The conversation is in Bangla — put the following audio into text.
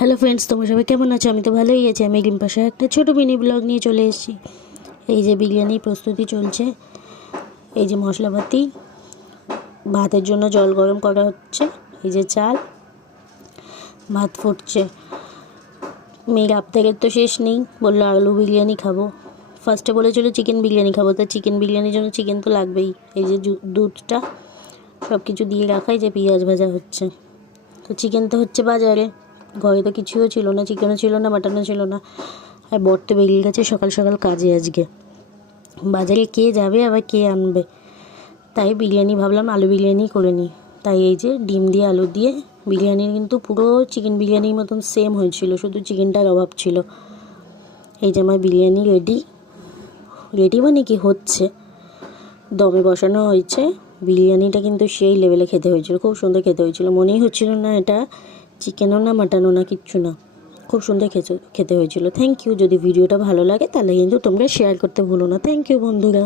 হ্যালো ফ্রেন্ডস, তোমরা সবাই কেমন আছো? আমি তো ভালোই আছি। আমি রিম্পাশা একটা ছোটো মিনি ব্লগ নিয়ে চলে এসেছি। এই যে বিরিয়ানি প্রস্তুতি চলছে, এই যে মশলাপাতি, ভাতের জন্য জল গরম করা হচ্ছে, এই যে চাল, ভাত ফুটছে। মেয়ের আবদারের তো শেষ নেই, বললো আলু বিরিয়ানি খাবো। ফার্স্টে বলেছিল চিকেন বিরিয়ানি খাবো, তা চিকেন বিরিয়ানির জন্য চিকেন তো লাগবেই। এই যে দুধটা সব কিছু দিয়ে রাখাই, যে পেঁয়াজ ভাজা হচ্ছে। তো চিকেন তো হচ্ছে বাজারে, ঘরে তো কিছুও ছিল না, চিকেনও ছিল না, মাটনও ছিল না। আর বর তো বেরিয়ে গেছে সকাল সকাল কাজে। আজকে বাজারে কে যাবে, আবার কে আনবে? তাই বিরিয়ানি ভাবলাম আলু বিরিয়ানি করে নিই। তাই এই যে ডিম দিয়ে আলু দিয়ে বিরিয়ানি, কিন্তু পুরো চিকেন বিরিয়ানির মতন সেম হয়েছিল, শুধু চিকেনটার অভাব ছিল। এই যে আমার বিরিয়ানি রেডি মানে কি হচ্ছে, দমে বসানো হয়েছে। বিরিয়ানিটা কিন্তু সেই লেভেলে খেতে হয়েছিল, খুব সুন্দর খেতে হয়েছিল। মনেই হচ্ছিল না এটা চিকেনও না, মাটনও না, কিচ্ছু না। খুব সুন্দর খেতে হয়েছিল। Thank you. যদি ভিডিওটা ভালো লাগে তাহলে কিন্তু তোমরা শেয়ার করতে ভুলো না। থ্যাংক ইউ বন্ধুরা।